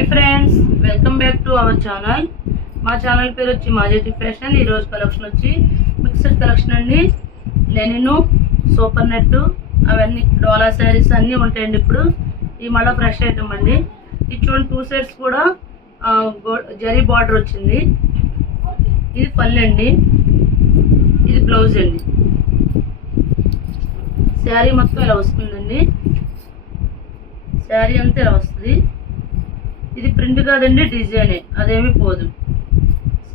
Hi friends welcome back to our channel మా channel పేరు వచ్చి మాజెటి ఫ్యాషన్ ఈరోజు కలెక్షన్ వచ్చి మిక్సర్ కలెక్షన్ అండి. లెనిను సూపర్ నెట్ అవన్నీ డోలా శారీస్ అన్నీ ఉంటాయండి ఇప్పుడు. ఈ మళ్ళీ ఫ్రెష్ ఐటమ్ అండి. ఇది చూడండి టూ సైడ్స్ కూడా జరీ బార్డర్ వచ్చింది. ఇది పల్లె అండి. ఇది బ్లౌజ్ అండి. శారీ మొత్తం ఇలా వస్తుందండి. శారీ అంతా ఇలా వస్తుంది. ఇది ప్రింట్ కాదండి డిజైనే. అదేమి పోదు.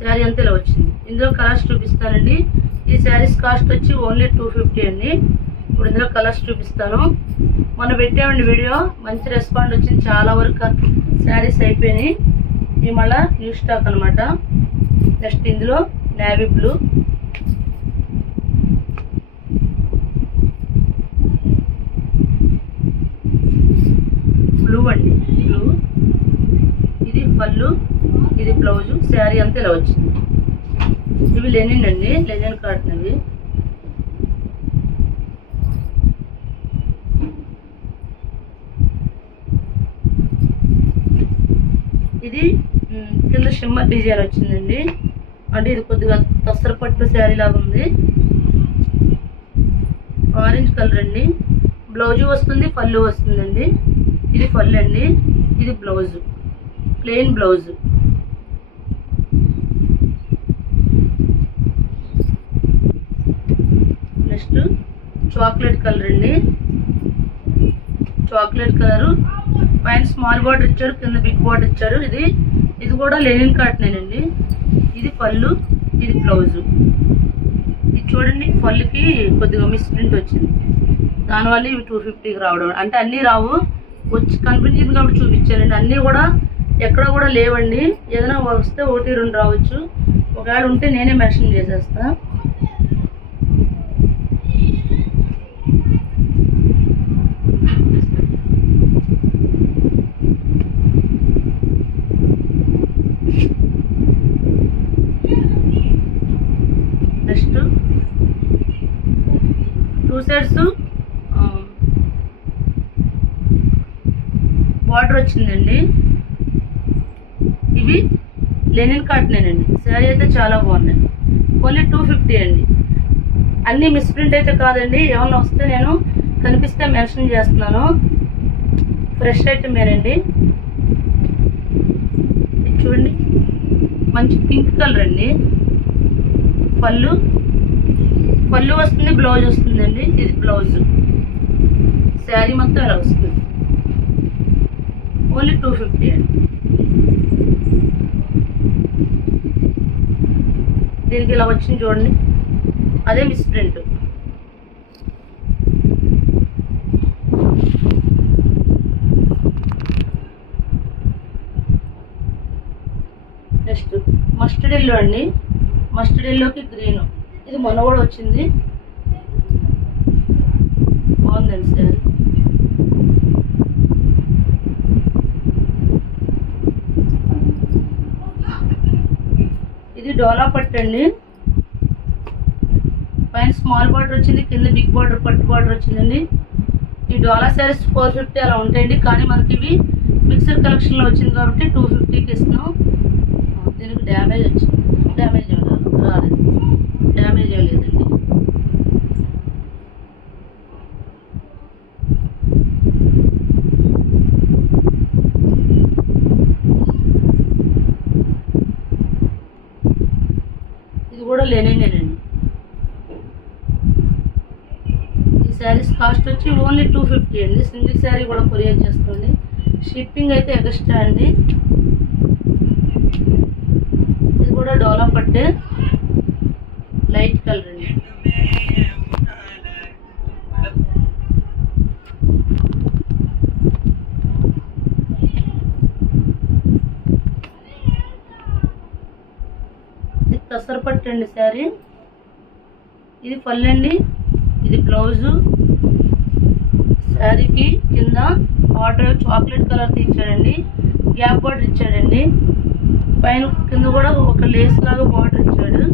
శారీ అంతా ఇలా వచ్చింది. ఇందులో కలర్స్ చూపిస్తానండి. ఈ శారీస్ కాస్ట్ వచ్చి ఓన్లీ టూ ఫిఫ్టీ అండి. ఇప్పుడు ఇందులో కలర్స్ చూపిస్తాను. మొన్న పెట్టామండి వీడియో. మంచి రెస్పాండ్ వచ్చింది. చాలా వరకు శారీస్ అయిపోయినాయి. ఇది మళ్ళీ న్యూ స్టాక్ అనమాట నెక్స్ట్ ఇందులో నేవీ బ్లూ అండి బ్లూ ఇది పళ్ళు ఇది బ్లౌజు శారీ అంతా ఇలా వచ్చింది. ఇవి లెనిన్ అండి లెనిన్ కాటన్ ఇవి. ఇది కింద షిమ్మర్ డిజైన్ వచ్చిందండి. అంటే ఇది కొద్దిగా తసర పట్టు శారీ లాగా ఉంది. ఆరెంజ్ కలర్ అండి. బ్లౌజు వస్తుంది పళ్ళు వస్తుందండి. ఇది పళ్ళు అండి. ఇది blouse. Plain blouse next chocolate colour అండి. Chocolate colour. పైన స్మాల్ బార్డర్ ఇచ్చారు కింద బిగ్ బార్డర్ ఇచ్చారు. ఇది ఇది కూడా లెనిన్ కాటనేనండి. ఇది పళ్ళు ఇది బ్లౌజు. ఇది చూడండి పళ్ళుకి కొద్దిగా మిస్ ప్రింట్ వచ్చింది. దానివల్ల ఇవి టూ ఫిఫ్టీకి రావడం. అంటే అన్నీ రావు. వచ్చి కనిపించింది కాబట్టి చూపించానండి. అన్నీ కూడా ఎక్కడ కూడా లేవండి. ఏదైనా వస్తే ఒకటి రెండు రావచ్చు. ఒకవేళ ఉంటే నేనే మెన్షన్ చేసేస్తా. నెక్స్ట్ టూ సైడ్స్ బార్డర్ వచ్చిందండి. ఇవి లెనిన్ కాటనేనండి. శారీ అయితే చాలా బాగున్నాయి. ఓన్లీ టూ ఫిఫ్టీ అండి. అన్ని మిస్ప్రింట్ అయితే కాదండి. ఏమన్నా వస్తే నేను కనిపిస్తే మెన్షన్ చేస్తున్నాను. ఫ్రెష్ ఐటమేనండి చూడండి. మంచి పింక్ కలర్ అండి. పళ్ళు. పళ్ళు వస్తుంది బ్లౌజ్ వస్తుందండి. ఇది బ్లౌజ్. శారీ మొత్తం ఇలా వస్తుంది. ఓన్లీ టూ ఫిఫ్టీ అండి. దీనికి ఇలా వచ్చింది చూడండి. అదే మిస్ ప్రింట్. నెక్స్ట్ మస్టర్డ్ ఎల్లో అండి. మస్టర్డ్ ఎల్లోకి గ్రీన్. ఇది మొన్న కూడా వచ్చింది. బాగుందండి సార్. ఇది డోలా పట్టు అండి. పైన స్మాల్ బార్డర్ వచ్చింది కింద బిగ్ బార్డర్ పట్టు బార్డర్ వచ్చిందండి. ఈ డోలా శారీస్ ఫోర్ ఫిఫ్టీ అలా ఉంటాయండి కానీ మనకి ఇవి మిక్సర్ కలెక్షన్లో వచ్చింది కాబట్టి టూ ఫిఫ్టీకి ఇస్తున్నాం. దీనికి డ్యామేజ్ వచ్చింది. డ్యామేజ్ డ్యామేజ్ ఏం లేదండి ఇది కూడా లేనేనండి ఈ శారీస్ కాస్ట్ వచ్చి ఓన్లీ టూ ఫిఫ్టీ అండి. సింగిల్ శారీ కూడా కొరియర్ చేస్తుంది. షిప్పింగ్ అయితే ఎక్స్ట్రా అండి. ఇది కూడా డెవలప్ అంటే లైట్ కలర్ ఇది తసర పట్టు అండి శారీ. ఇది పళ్ళండి ఇది బ్లౌజు. శారీకి కింద బార్డర్ చాక్లెట్ కలర్ ఇచ్చాడండి గ్యాప్ బార్డర్ ఇచ్చాడండి. పైన కింద కూడా ఒక లేస్ లాగా బార్డర్ ఇచ్చాడు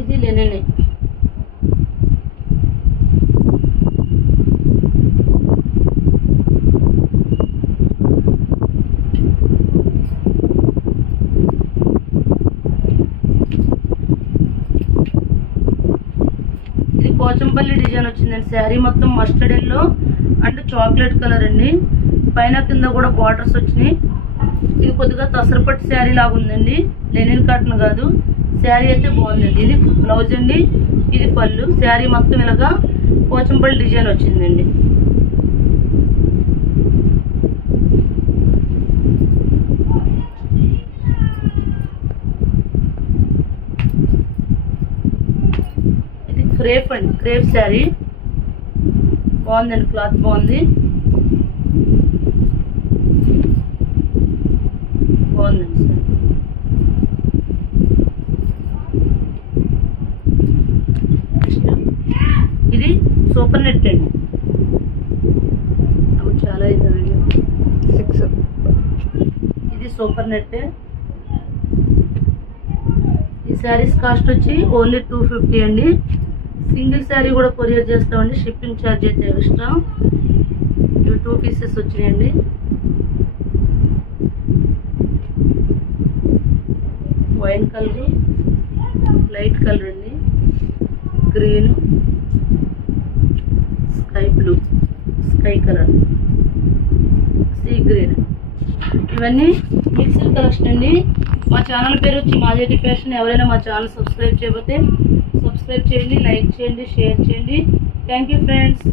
ఇది లెనిన్ పోచంపల్లి డిజైన్ వచ్చిందండి. శారీ మొత్తం mustard yellow and chocolate colour అండి. పైన కింద కూడా బార్డర్స్ వచ్చినాయి. ఇది కొద్దిగా తసరపట్టు శారీ లాగా ఉందండి. లెనిన్ కాటన్ కాదు. శారీ అయితే బాగుందండి. ఇది బ్లౌజ్ అండి. ఇది పళ్ళు. శారీ మొత్తం ఇలాగా పోచంపల్లి డిజైన్ వచ్చిందండి ఇది క్రేప్ అండి క్రేప్ శారీ. బాగుందండి క్లాత్ బాగుంది. బాగుందండి సార్ ఇది సూపర్ నెట్ అండి. చాలా ఇది వీడియో. సిక్స్. ఇది సూపర్ నెట్. ఈ శారీస్ కాస్ట్ వచ్చి ఓన్లీ టూ ఫిఫ్టీ అండి. సింగిల్ శారీ కూడా కొరియర్ చేస్తామండి షిప్పింగ్ ఛార్జ్ అయితే ఎక్స్ట్రా. ఇవి టూ పీసెస్ వచ్చినాయండి. వైన్ కలర్ లైట్ కలర్ అండి. Green sky blue sky colour sea green. ఇవన్నీ మిక్సర్ కలెక్షన్ అండి. మా ఛానల్ పేరు వచ్చి మాజీ ఫ్యాషన్. ఎవరైనా మా ఛానల్ సబ్స్క్రైబ్ చేయకపోతే సబ్స్క్రైబ్ చేయండి లైక్ చేయండి షేర్ చేయండి. Thank you friends